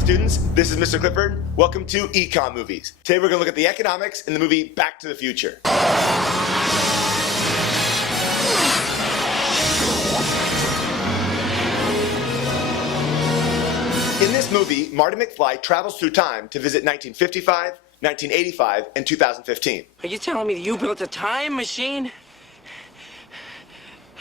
Econ students, this is Mr. Clifford. Welcome to Econ Movies. Today we're going to look at the economics in the movie Back to the Future. In this movie, Marty McFly travels through time to visit 1955, 1985, and 2015. Are you telling me that you built a time machine?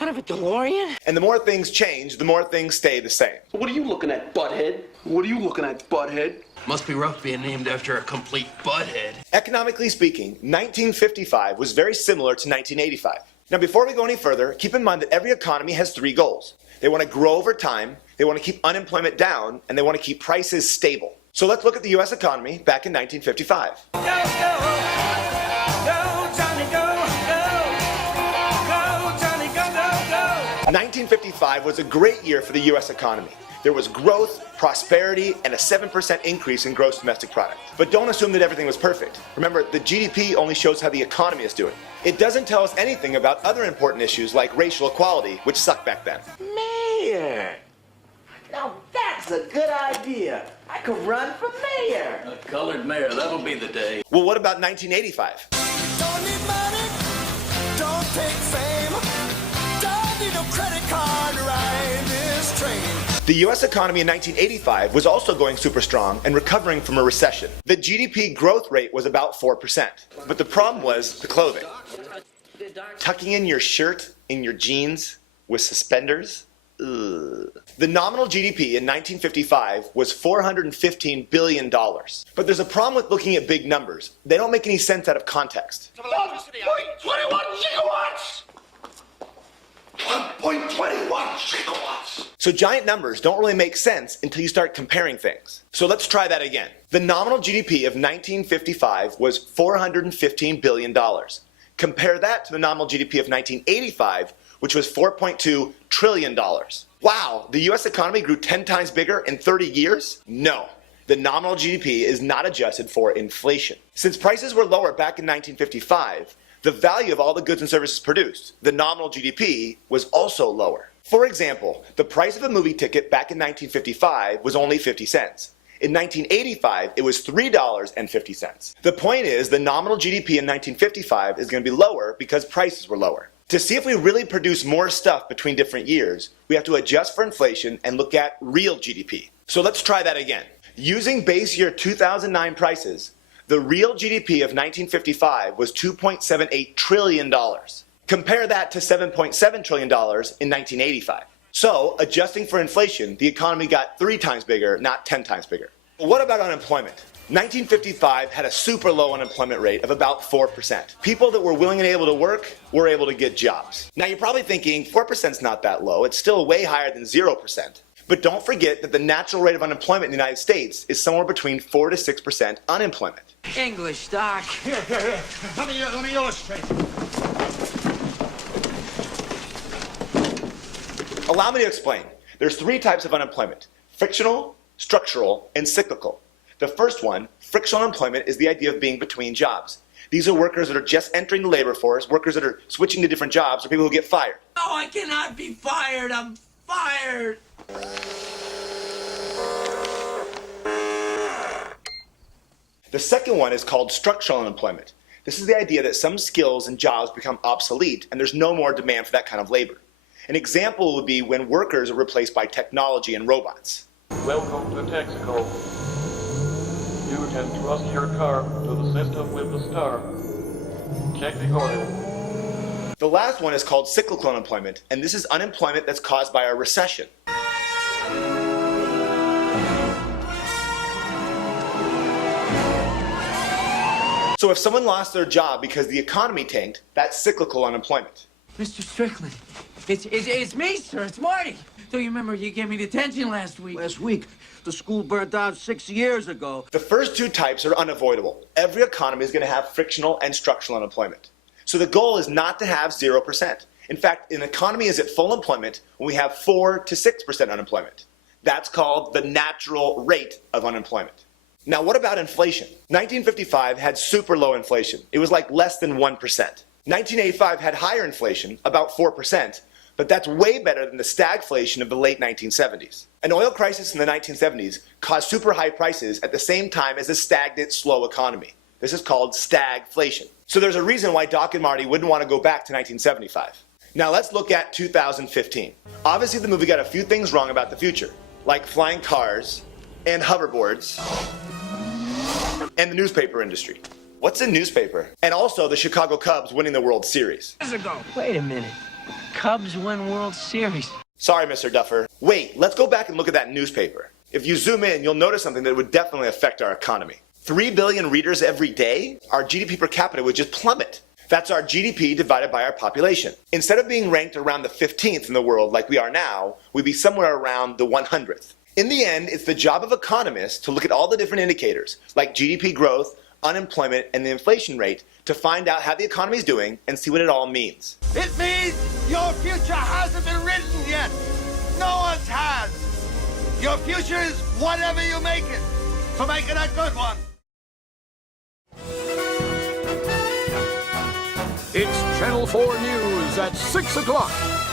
Out of a DeLorean? And the more things change, the more things stay the same. What are you looking at, butthead? What are you looking at, butthead? Must be rough being named after a complete butthead. Economically speaking, 1955 was very similar to 1985. Now before we go any further, keep in mind that every economy has three goals. They want to grow over time, they want to keep unemployment down, and they want to keep prices stable. So let's look at the US economy back in 1955. Go, go, go, Johnny, go, Johnny, go, go. 1955 was a great year for the US economy. There was growth, prosperity, and a 7% increase in gross domestic product. But don't assume that everything was perfect. Remember, the GDP only shows how the economy is doing. It doesn't tell us anything about other important issues like racial equality, which sucked back then. Mayor! Now that's a good idea. I could run for mayor. A colored mayor, that'll be the day. Well, what about 1985? Don't need money, don't take fame, don't need no credit card to ride this train. The US economy in 1985 was also going super strong and recovering from a recession. The GDP growth rate was about 4%. But the problem was the clothing. Tucking in your shirt in your jeans with suspenders? Ugh. The nominal GDP in 1955 was $415 billion. But there's a problem with looking at big numbers. They don't make any sense out of context. 1.21 gigawatts! 1.21 gigawatts! So giant numbers don't really make sense until you start comparing things. So let's try that again. The nominal GDP of 1955 was $415 billion. Compare that to the nominal GDP of 1985, which was $4.2 trillion. Wow, the US economy grew 10 times bigger in 30 years? No. The nominal GDP is not adjusted for inflation. Since prices were lower back in 1955, the value of all the goods and services produced, the nominal GDP, was also lower. For example, the price of a movie ticket back in 1955 was only 50 cents. In 1985, it was $3.50. The point is, the nominal GDP in 1955 is going to be lower because prices were lower. To see if we really produce more stuff between different years, we have to adjust for inflation and look at real GDP. So let's try that again. Using base year 2009 prices, the real GDP of 1955 was $2.78 trillion. Compare that to $7.7 trillion in 1985. So, adjusting for inflation, the economy got 3 times bigger, not 10 times bigger. What about unemployment? 1955 had a super low unemployment rate of about 4%. People that were willing and able to work were able to get jobs. Now you're probably thinking 4% is not that low, it's still way higher than 0%. But don't forget that the natural rate of unemployment in the United States is somewhere between 4 to 6% unemployment. English, Doc. Here. Let me illustrate. Allow me to explain. There's 3 types of unemployment: frictional, structural, and cyclical. The first one, frictional unemployment, is the idea of being between jobs. These are workers that are just entering the labor force, workers that are switching to different jobs, or people who get fired. No, I cannot be fired. I'm fired. The second one is called structural unemployment. This is the idea that some skills and jobs become obsolete and there's no more demand for that kind of labor. An example would be when workers are replaced by technology and robots. Welcome to Texaco. You can trust your car to the system with the star. Check the oil. The last one is called cyclical unemployment, and this is unemployment that's caused by a recession. So if someone lost their job because the economy tanked, that's cyclical unemployment. Mr. Strickland, it's me, sir. It's Marty. Do you remember you gave me detention last week? Last week, the school burnt down 6 years ago. The first 2 types are unavoidable. Every economy is going to have frictional and structural unemployment. So the goal is not to have 0%. In fact, an economy is at full employment when we have 4 to 6% unemployment. That's called the natural rate of unemployment. Now what about inflation? 1955 had super low inflation. It was like less than 1%. 1985 had higher inflation, about 4%, but that's way better than the stagflation of the late 1970s. An oil crisis in the 1970s caused super high prices at the same time as a stagnant, slow economy. This is called stagflation. So there's a reason why Doc and Marty wouldn't want to go back to 1975. Now let's look at 2015. Obviously the movie got a few things wrong about the future, like flying cars and hoverboards and the newspaper industry. What's a newspaper? And also the Chicago Cubs winning the World Series. Wait a minute. Cubs win World Series. Sorry, Mr. Duffer. Wait, let's go back and look at that newspaper. If you zoom in, you'll notice something that would definitely affect our economy. 3 billion readers every day, our GDP per capita would just plummet. That's our GDP divided by our population. Instead of being ranked around the 15th in the world like we are now, we'd be somewhere around the 100th. In the end, it's the job of economists to look at all the different indicators, like GDP growth, unemployment, and the inflation rate, to find out how the economy is doing and see what it all means. It means your future hasn't been written yet. No one's has. Your future is whatever you make it. So make it a good one. It's Channel 4 News at 6 o'clock.